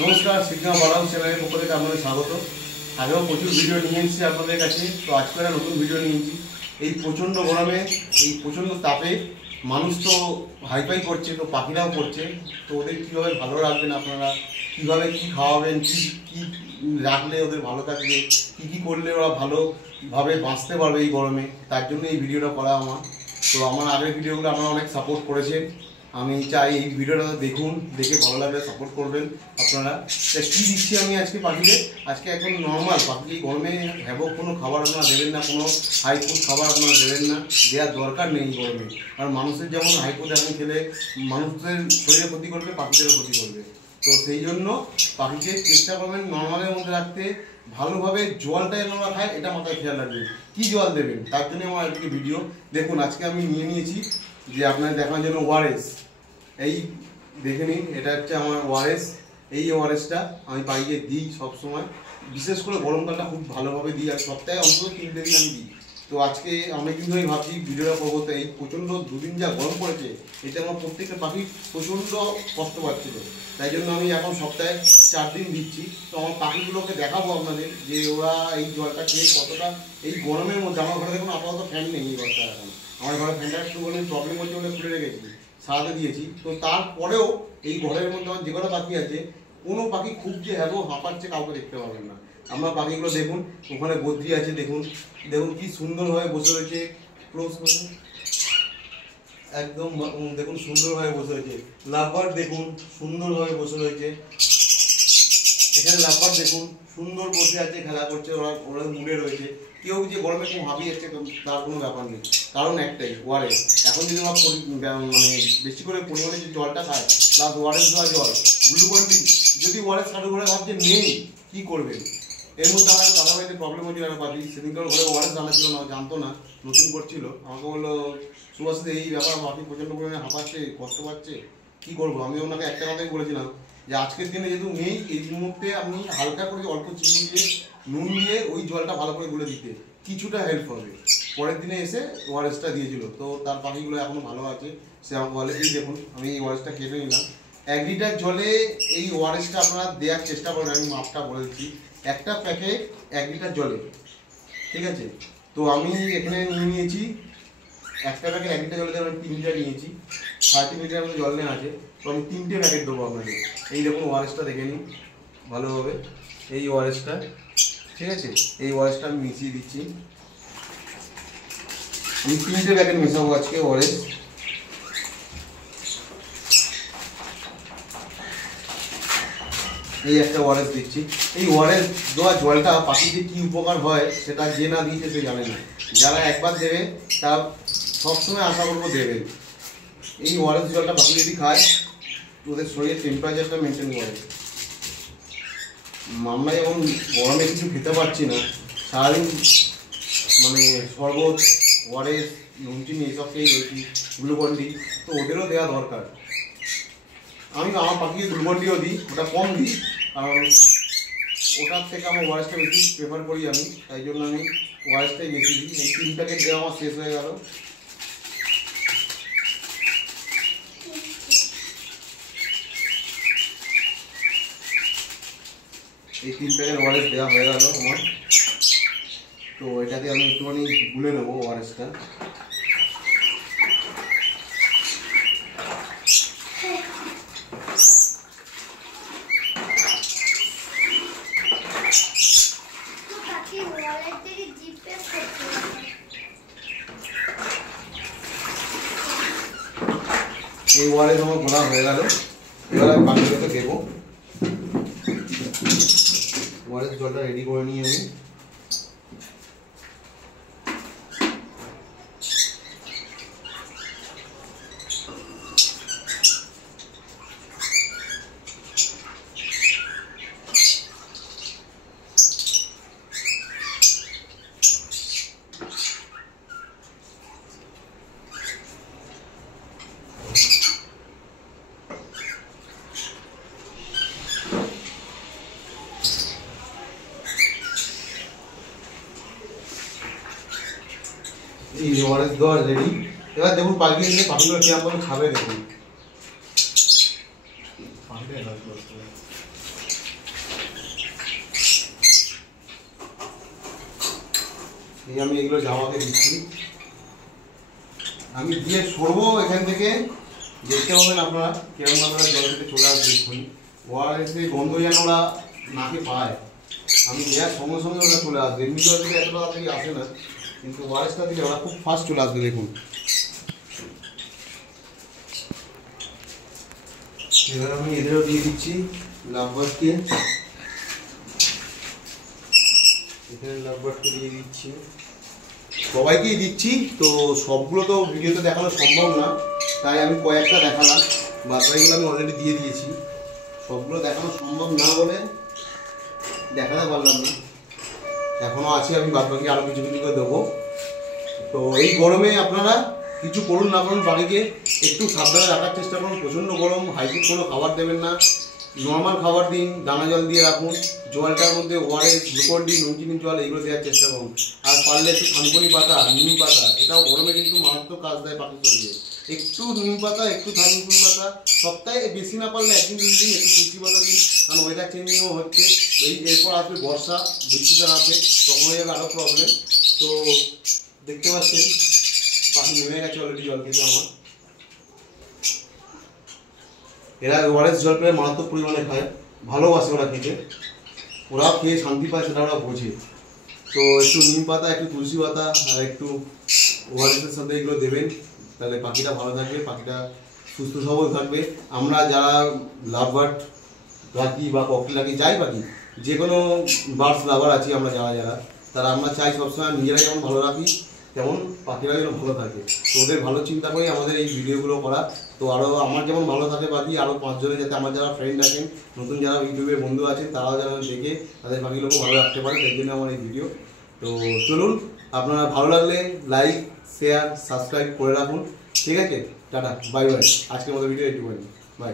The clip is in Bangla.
নমস্কার, সিগনা বাড়াও চ্যানেলের পক্ষ থেকে আপনাদের স্বাগত। আগেও প্রচুর ভিডিও নিয়ে এসেছি আপনাদের কাছে, তো আজকে একটা নতুন ভিডিও নিয়েছি। এই প্রচণ্ড গরমে, এই প্রচণ্ড তাপে মানুষ তো হাইফাই করছে, তো পাখিরাও করছে। তো ওদের কীভাবে ভালো রাখবেন আপনারা, কীভাবে কী খাওয়াবেন, কী কী রাখলে ওদের ভালো থাকবে, কী কী করলে ওরা ভালোভাবে বাঁচতে পারবে এই গরমে, তার জন্য এই ভিডিওটা করা আমার। তো আমার আগের ভিডিওগুলো আপনারা অনেক সাপোর্ট করেছেন। আমি চাই এই ভিডিওটা দেখুন, দেখে ভালো লাগলে সাপোর্ট করবেন আপনারা। কী দিচ্ছি আমি আজকে পাখিদের, আজকে একদম নর্মাল পাখি। গরমে হ্যাবক কোনো খাবার আপনারা দেবেন না, কোনো হাই ফুড খাবার আপনারা দেবেন না, দেওয়ার দরকার নেই গরমে। কারণ মানুষের যেমন হাই ফুড এখন খেলে মানুষদের শরীরে ক্ষতি করবে, পাখিদেরও ক্ষতি করবে। তো সেই জন্য পাখিকে চেষ্টা করবেন নর্মালের মধ্যে রাখতে, ভালোভাবে জলটা যেন ওরা খায় এটা মাথায় খেয়াল রাখবেন। কী জল দেবেন তার জন্য আমার আজকে ভিডিও দেখুন। আজকে আমি নিয়ে নিয়েছি যে আপনাদের দেখানোর জন্য ওআরএস। এই দেখে নিন, এটা হচ্ছে আমার ওআরএস। এই ওআরএসটা আমি পাখিকে দিই সবসময়, বিশেষ করে গরমকালটা খুব ভালোভাবে দিই, আর সপ্তাহে অন্তত 3 দিন আমি দিই। তো আজকে অনেকদিন ধরেই ভাবছি ভিডিওটা করবো, তো এই প্রচণ্ড দুদিন যা গরম পড়েছে এতে আমার প্রত্যেকটা পাখি প্রচণ্ড কষ্ট পাচ্ছিল, তাই জন্য আমি এখন সপ্তাহে 4 দিন দিচ্ছি। তো আমার পাখিগুলোকে দেখাবো আপনাদের যে ওরা এই জলটা খেয়ে কতটা এই গরমের মধ্যে। আমার ঘরে দেখুন আপাতত ফ্যান নেই এই ঘরটা, এখন আমার ঘরে ফ্যানটা একটু প্রবলেম হচ্ছে বলে খুলে রেখেছি, সারাতে দিয়েছি। তো তারপরেও এই ঘরের মধ্যে আমার যে কটা পাখি আছে, কোনো পাখি খুব যে হ্যাবো হাঁপাচ্ছে কাউকে দেখতে পাবেন না। আমার পাখিগুলো দেখুন, ওখানে বদ্রি আছে, দেখুন দেখুন কি সুন্দরভাবে বসে রয়েছে, ক্লোজ করে একদম দেখুন সুন্দরভাবে বসে রয়েছে। লাভবার দেখুন সুন্দরভাবে বসে রয়েছে, এখানে লাভবার দেখুন সুন্দর বসে আছে, খেলা করছে, ওরা মুড়ে রয়েছে। কেউ যে গরমে খুব হাঁপিয়ে যাচ্ছে তার কোনো ব্যাপার নেই, কারণ একটাই ওআরএস। এখন যদি আমরা মানে বেশি করে পরিমাণে যে জলটা খায়, প্লাস ওআরএস দেওয়া জল, গ্লুকন-ডি, যদি ওআরএস কারো ঘরে ভাবছে নেই কী করবেন। এর মধ্যে আমার একটা দাদাভাইতে প্রবলেম হচ্ছিল, একটা পাখি সেদিনকার ঘরে ওআরএস জানা ছিল না, জানতো না, নতুন করছিল। আমাকে বললো সুভাষ এই ব্যাপার, পাখি প্রচণ্ড পরিমাণে হাঁপাচ্ছে, কষ্ট পাচ্ছে, কী করবো। আমি ওনাকে একটা কথাই বলেছিলাম যে আজকের দিনে যেহেতু নেই, এই মুহূর্তে আপনি হালকা করে অল্প চিনি দিয়ে নুন দিয়ে ওই জলটা ভালো করে গুলে দিতে কিছুটা হেল্প হবে। পরের দিনে এসে ওআরএসটা দিয়েছিল, তো তার পাখিগুলো এখনও ভালো আছে। সে আমাকে বলে এই দেখুন আমি এই ওআরএসটা কেটে নিলাম। 1 লিটার জলে এই ওআরএসটা আপনারা দেওয়ার চেষ্টা করেন, আমি মাপটা বলে দিচ্ছি। একটা প্যাকেট 1 লিটার জলে, ঠিক আছে। তো আমি এখানে নিয়ে নিয়েছি একটা প্যাকেট 1 লিটার জলে, আমি 3 লিটার নিয়েছি, 3.5 লিটার মধ্যে জল নেওয়া আছে। তো আমি 3টে প্যাকেট দেবো আপনাকে। এই দেখুন ওআরএসটা দেখে নিন ভালোভাবে, এই ওআরএসটা, ঠিক আছে। এই ওআরএসটা আমি মিশিয়ে দিচ্ছি, আমি 3টে প্যাকেট মেশাবো আজকে ওআরএস। এই একটা ওআরএস দিচ্ছি। এই ওআরএস দেওয়া জলটা পাখিদের কী উপকার হয় সেটা যে না দিয়েছে সে জানে না। যারা একবার দেবে তারা সবসময় আশা করবো দেবেন। এই ওআরএস জলটা পাখি যদি খায় ওদের শরীরের টেম্পারেচারটা মেনটেন করে। আমরা যেমন গরমে কিছু খেতে পারছি না, সারাদিন মানে শরবত, ওআরএস, নুন চিনি এইসব খেয়ে রয়েছি, গ্লুকন-ডি, তো ওদেরও দেওয়া দরকার। আমি আমার পাখিকে গ্লুকন-ডিও দিই, ওটা কম দিই, কারণ ওটার থেকে আমার ওআরএসটা বেশি প্রেফার করি আমি, তাই জন্য আমি ওআরএসটাই বেশি দিই। এই 3 প্যাকেট দেওয়া আমার শেষ হয়ে গেল। এই 3 প্যাকেট ওআরএস দেওয়া হয়ে গেল আমার। তো এটাতে আমি একটুখানি গুলে নেবো ওআরএসটা। এই ওআরএস আমার গোলা হয়ে গেল, এবার আমি পাখিগুলোকে দেবো। ওআরএস জলটা রেডি করে নিই আমি। এই ওআরএস দেওয়া রেডি। এবার দেখুন পাখি এলে পাখিগুলো কিরকম করে খাবে দেখুন। এই আমি এগুলো জামাকে দিচ্ছি, আমি দিয়ে সরবো এখান থেকে। দেখতে পাবেন আপনারা কেরম ভাবে জল থেকে চলে আসবে। দেখুন ওয়ারেসে গন্ধ যেন ওরা নাকে পায়, আমি দেওয়ার সঙ্গে সঙ্গে ওরা চলে আসবে। এমনি জল থেকে এত তাড়াতাড়ি আসে না, কিন্তু ওয়ারেসটা দিলে ওরা খুব ফাস্ট চলে আসবে। দেখুন এবার আমি এদেরও দিয়ে দিচ্ছি লাভবার্ডকে, এখানে লাভবার্ডকে দিয়ে দিচ্ছি, সবাইকেই দিচ্ছি। তো সবগুলো তো ভিডিওতে দেখানো সম্ভব না, তাই আমি কয়েকটা দেখালাম, বাদবাকিগুলো আমি অলরেডি দিয়ে দিয়েছি। সবগুলো দেখানো সম্ভব না বলে দেখাতে পারলাম না, এখনও আছে, আমি বাদবাকি আরও কিছু কিছু করে দেবো। তো এই গরমে আপনারা কিছু করুন না করুন, বাড়িকে একটু সাবধানে রাখার চেষ্টা করুন। প্রচণ্ড গরম, হাইব্রিড কোনো খাবার দেবেন না, নর্মাল খাবার দিন, দানা জল দিয়ে রাখুন। জলটার মধ্যে ওয়ারেস, গ্লুকন ডি, নুনচিনির জল এইগুলো দেওয়ার চেষ্টা করুন। আর পারলে একটু থানকুনি পাতা, নিম পাতা, এটাও গরমে কিন্তু মারাত্মক কাজ দেয় পাখির শরীরে। একটু নিম পাতা, একটু থানকুনি পাতা, সপ্তাহে বেশি না পারলে একদিন দুই দিন একটু তুলসী পাতা দিন, কারণ ওয়েদার চেঞ্জিংও হচ্ছে। এরপর আসবে বর্ষা, বৃষ্টিটা আসবে, তখন হয়ে যাবে আরও প্রবলেম। তো দেখতে পাচ্ছেন পাখি নেমে গেছে অলরেডি জল খেতে আমার। এরা ওয়ারেস জল পেয়ে মারাত্মক পরিমাণে খায়, ভালোবাসে ওরা খেতে, ওরাও খেয়ে শান্তি পায়, সেটা ওরা বোঝে। তো একটু নিম পাতা, একটু তুলসী পাতা আর একটু ওয়ারেসের সাথে এগুলো দেবেন, তাহলে পাখিটা ভালো থাকবে, পাখিটা সুস্থ সবল থাকবে। আমরা যারা লাভবার্ড রাখি বা ককটেল রাখি, যাই পাখি, যে কোনো বার্ডস লাভার আছি আমরা যারা তারা আমরা চাই সবসময় নিজেরা যেমন ভালো রাখি তেমন পাখিরা যেন ভালো থাকে। তো ওদের ভালো চিন্তা করে আমাদের এই ভিডিওগুলো করা। তো আরও আমার যেমন ভালো থাকে পাখি, আরও 5 জনে যাতে আমার যারা ফ্রেন্ড আছেন, নতুন যারা ইউটিউবের বন্ধু আছেন, তারাও যেন দেখে তাদের পাখিগুলোকে ভালো রাখতে পারে, সেই জন্য আমার এই ভিডিও। তো চলুন, আপনারা ভালো লাগলে লাইক, শেয়ার, সাবস্ক্রাইব করে রাখুন। ঠিক আছে, টাটা, বাই বাই। আজকের মতো ভিডিও এইটুকুই, বাই।